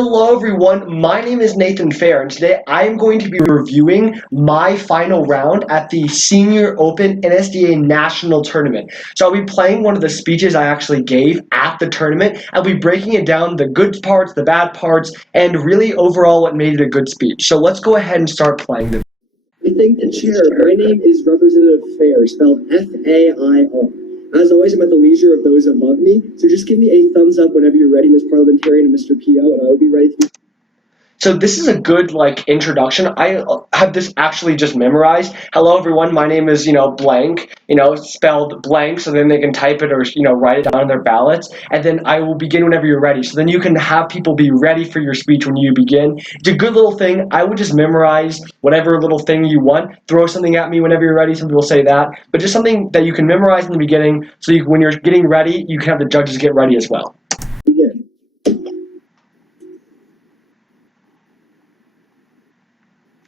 Hello everyone, my name is Nathan Fair, and today I am going to be reviewing my final round at the Senior Open NSDA National Tournament. So I'll be playing one of the speeches I actually gave at the tournament. I'll be breaking it down, the good parts, the bad parts, and really overall what made it a good speech. So let's go ahead and start playing the I thank the chair. My name is Representative Fair, spelled F-A-I-R. As always, I'm at the leisure of those above me, so just give me a thumbs up whenever you're ready, Ms. Parliamentarian and Mr. P.O., and I will be ready to... So this is a good introduction. I have this actually just memorized. Hello everyone, my name is blank, spelled blank, so then they can type it or write it down on their ballots, and then I will begin whenever you're ready. So then you can have people be ready for your speech when you begin. It's a good little thing. I would just memorize whatever little thing you want. Throw something at me whenever you're ready. Some people say that, but just something that you can memorize in the beginning, so when you're getting ready, you can have the judges get ready as well. Begin.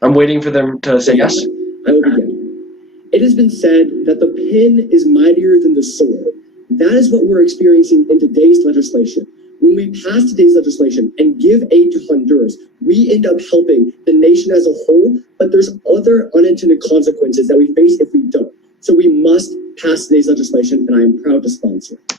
I'm waiting for them to say yes. I will begin. It has been said that the pen is mightier than the sword. That is what we're experiencing in today's legislation. When we pass today's legislation and give aid to Honduras, we end up helping the nation as a whole, but there's other unintended consequences that we face if we don't. So we must pass today's legislation, and I am proud to sponsor it.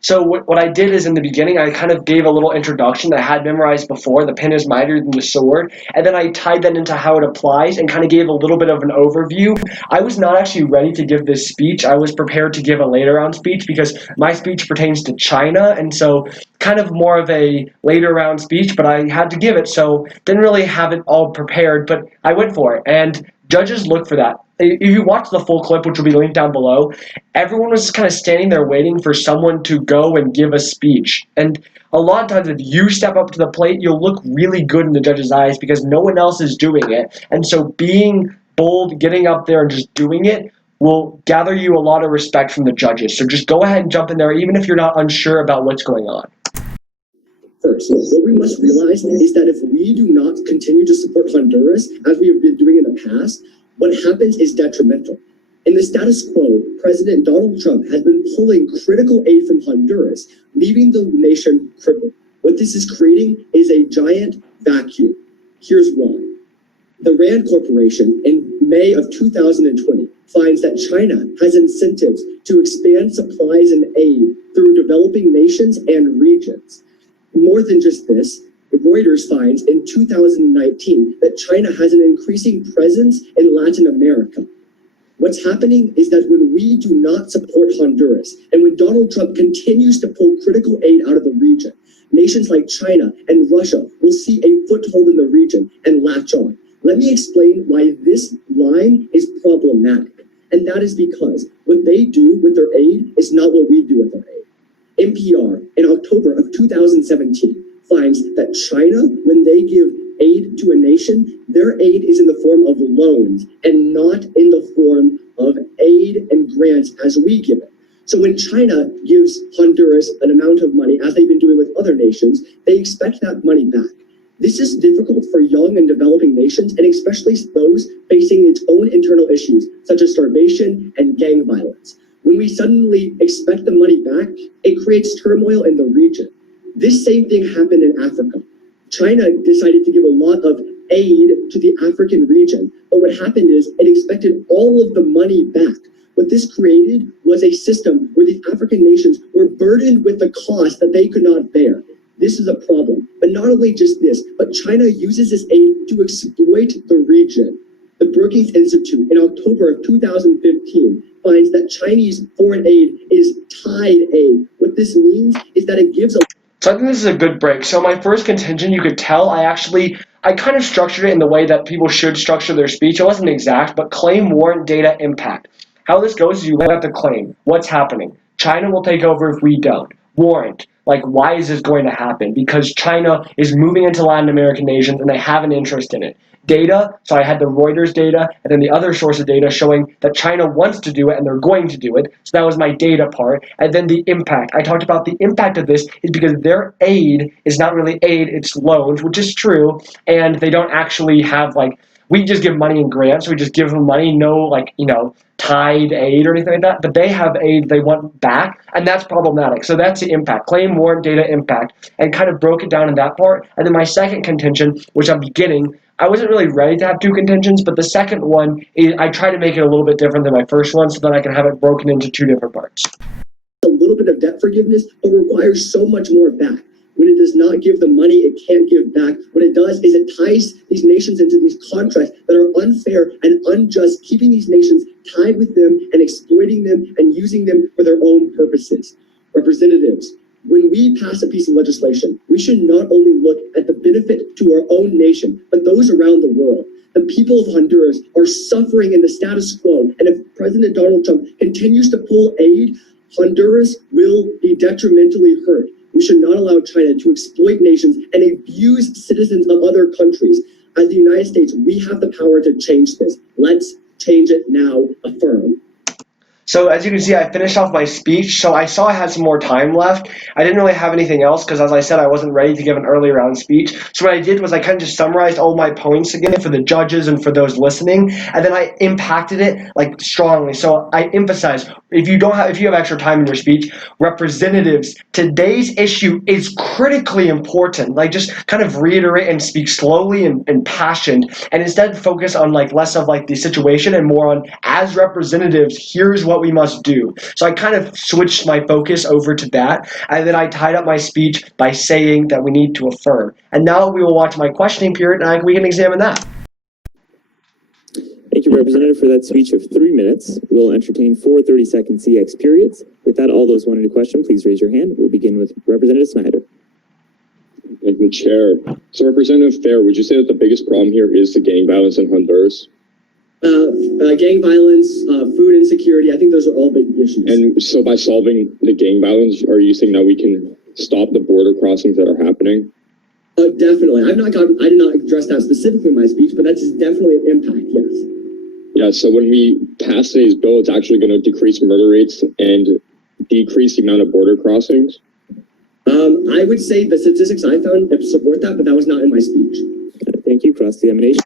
So what I did is in the beginning, I kind of gave a little introduction that I had memorized before, the pen is mightier than the sword, and then I tied that into how it applies and kind of gave a little bit of an overview. I was not actually ready to give this speech. I was prepared to give a later round speech because my speech pertains to China, and so kind of more of a later round speech, but I had to give it, so didn't really have it all prepared, but I went for it, and judges look for that. If you watch the full clip, which will be linked down below, everyone was just kind of standing there waiting for someone to go and give a speech. And a lot of times if you step up to the plate, you'll look really good in the judge's eyes because no one else is doing it. And so being bold, getting up there and just doing it will gather you a lot of respect from the judges. So just go ahead and jump in there even if you're not unsure about what's going on. First, what we must realize is that if we do not continue to support Honduras, as we have been doing in the past, what happens is detrimental. In the status quo, President Donald Trump has been pulling critical aid from Honduras, leaving the nation crippled. What this is creating is a giant vacuum. Here's why. The RAND Corporation in May of 2020 finds that China has incentives to expand supplies and aid through developing nations and regions. More than just this, Reuters finds in 2019 that China has an increasing presence in Latin America. What's happening is that when we do not support Honduras, and when Donald Trump continues to pull critical aid out of the region, nations like China and Russia will see a foothold in the region and latch on. Let me explain why this line is problematic. And that is because what they do with their aid is not what we do with our aid. NPR, in October of 2017, finds that China, when they give aid to a nation, their aid is in the form of loans and not in the form of aid and grants as we give it. So when China gives Honduras an amount of money, as they've been doing with other nations, they expect that money back. This is difficult for young and developing nations, and especially those facing its own internal issues, such as starvation and gang violence. When we suddenly expect the money back, it creates turmoil in the region. This same thing happened in Africa. China decided to give a lot of aid to the African region, but what happened is it expected all of the money back. What this created was a system where the African nations were burdened with the cost that they could not bear. This is a problem. But not only just this, but China uses this aid to exploit the region. The Brookings Institute in October of 2015 finds that Chinese foreign aid is tied aid. What this means is that it gives a... So I think this is a good break. So my first contention, you could tell, I kind of structured it in the way that people should structure their speech. It wasn't exact, but claim, warrant, data, impact. How this goes is you lay out the claim. What's happening? China will take over if we don't. Warrant. Why is this going to happen? Because China is moving into Latin American nations and they have an interest in it. Data, so I had the Reuters data and then the other source of data showing that China wants to do it and they're going to do it. So that was my data part. And then the impact. I talked about the impact of this is because their aid is not really aid, it's loans, which is true. And they don't actually have we just give money in grants. We just give them money, no tied aid or anything like that, but they have aid they want back, and that's problematic. So that's the impact, claim, warrant, data, impact, and kind of broke it down in that part. And then my second contention, which I'm beginning, I wasn't really ready to have two contentions, but the second one, I try to make it a little bit different than my first one so that I can have it broken into two different parts. A little bit of debt forgiveness, but requires so much more back. When it does not give the money, it can't give back. What it does is it ties these nations into these contracts that are unfair and unjust, keeping these nations tied with them and exploiting them and using them for their own purposes. Representatives, when we pass a piece of legislation, we should not only look at the benefit to our own nation, but those around the world. The people of Honduras are suffering in the status quo, and if President Donald Trump continues to pull aid, Honduras will be detrimentally hurt. We should not allow China to exploit nations and abuse citizens of other countries. As the United States, we have the power to change this. Let's change it now. Affirm. So as you can see, I finished off my speech, so I saw I had some more time left. I didn't really have anything else because, as I said, I wasn't ready to give an early round speech. So what I did was I kind of just summarized all my points again for the judges and for those listening, and then I impacted it like strongly. So I emphasized, if you have extra time in your speech, representatives, today's issue is critically important. Like, just kind of reiterate and speak slowly and impassioned, and instead focus on like less of like the situation and more on, as representatives, here's what we must do. So I kind of switched my focus over to that, and then I tied up my speech by saying that we need to affirm. And now we will watch my questioning period, and we can examine that. Thank you, Representative, for that speech of 3 minutes. We'll entertain 4 30-second CX periods. With that, all those wanting to question, please raise your hand. We'll begin with Representative Snyder. Thank you, Chair. So, Representative Fair, would you say that the biggest problem here is the gang violence in Honduras? Gang violence, food insecurity, I think those are all big issues. And so by solving the gang violence, are you saying that we can stop the border crossings that are happening? Definitely. I did not address that specifically in my speech, but that's definitely an impact, yes. Yeah, so when we pass today's bill, it's actually going to decrease murder rates and decrease the amount of border crossings? I would say the statistics I found support that, but that was not in my speech. Thank you. Cross-examination.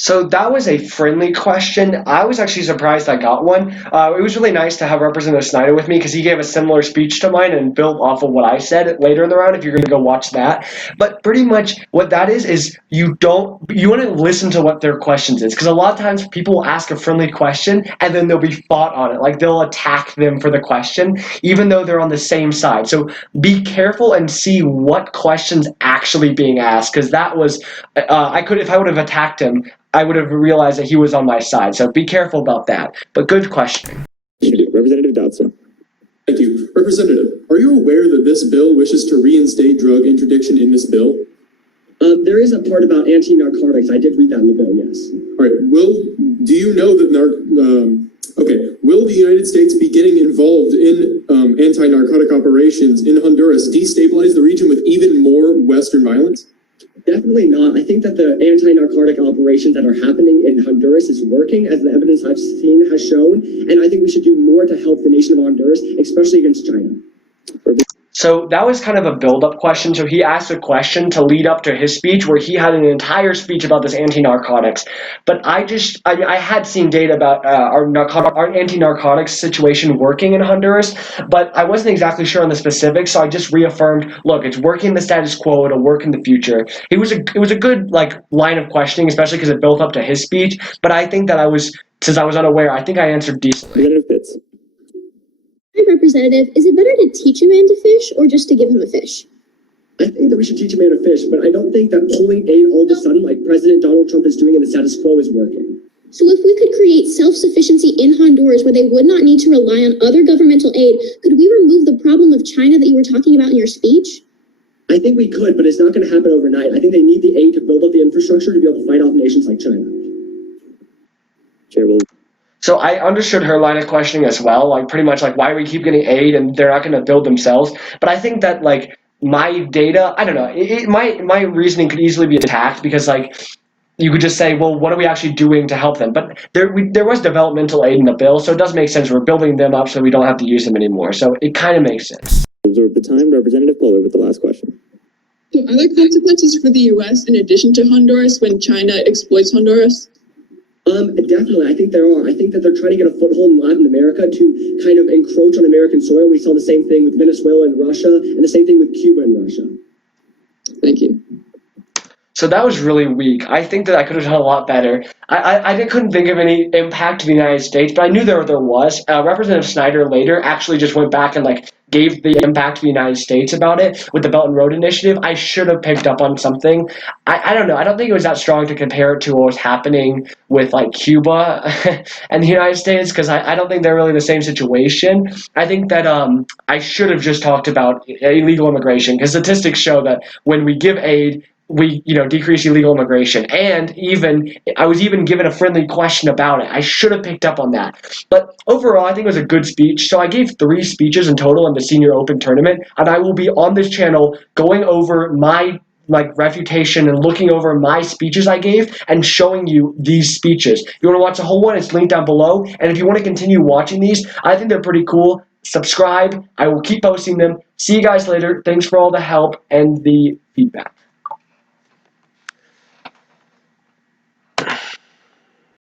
So that was a friendly question. I was actually surprised I got one. It was really nice to have Representative Snyder with me because he gave a similar speech to mine and built off of what I said later in the round, if you're going to go watch that. But pretty much what that is you want to listen to what their questions is, because a lot of times people will ask a friendly question and then they'll be fought on it. Like, they'll attack them for the question, even though they're on the same side. So be careful and see what questions actually being asked, because that was, if I would have attacked him, I would have realized that he was on my side. So be careful about that. But good question. Representative Dodson. Thank you. Representative, are you aware that this bill wishes to reinstate drug interdiction in this bill? There is a part about anti-narcotics. I did read that in the bill, yes. All right. Do you know that will the United States be getting involved in anti-narcotic operations in Honduras destabilize the region with even more Western violence? Definitely not. I think that the anti-narcotic operations that are happening in Honduras is working, as the evidence I've seen has shown, and I think we should do more to help the nation of Honduras, especially against China. So that was kind of a build-up question. So he asked a question to lead up to his speech, where he had an entire speech about this anti-narcotics. But I had seen data about our anti-narcotics situation working in Honduras, but I wasn't exactly sure on the specifics. So I just reaffirmed, look, it's working the status quo. It'll work in the future. It was a good line of questioning, especially because it built up to his speech. But I think that since I was unaware, I think I answered decently. Representative Pitts. Representative, is it better to teach a man to fish or just to give him a fish? I think that we should teach a man to fish, but I don't think that pulling aid all of a sudden, like President Donald Trump is doing in the status quo, is working. So if we could create self-sufficiency in Honduras where they would not need to rely on other governmental aid, could we remove the problem of China that you were talking about in your speech? I think we could, but it's not going to happen overnight. I think they need the aid to build up the infrastructure to be able to fight off nations like China. Chair will. So I understood her line of questioning as well, pretty much why we keep getting aid and they're not going to build themselves. But I think that my data, I don't know, my reasoning could easily be attacked, because you could just say, well, what are we actually doing to help them? But there was developmental aid in the bill, so it does make sense. We're building them up so we don't have to use them anymore. So it kind of makes sense. Observe the time. Representative Polar with the last question. So are there consequences for the U.S. in addition to Honduras when China exploits Honduras? Definitely. I think there are. I think that they're trying to get a foothold in Latin America to kind of encroach on American soil. We saw the same thing with Venezuela and Russia, and the same thing with Cuba and Russia. Thank you. So that was really weak. I think that I could have done a lot better. I couldn't think of any impact to the United States, but I knew there was. Representative Snyder later actually just went back and gave the impact to the United States about it with the Belt and Road Initiative. I should have picked up on something. I don't know. I don't think it was that strong to compare it to what was happening with Cuba and the United States, because I don't think they're really the same situation. I think that I should have just talked about illegal immigration, because statistics show that when we give aid, we decrease illegal immigration, and I was even given a friendly question about it. I should have picked up on that. But overall, I think it was a good speech. So I gave 3 speeches in total in the Senior Open tournament, and I will be on this channel going over my refutation and looking over my speeches I gave and showing you these speeches. If you want to watch the whole one, it's linked down below. And if you want to continue watching these, I think they're pretty cool. Subscribe. I will keep posting them. See you guys later. Thanks for all the help and the feedback.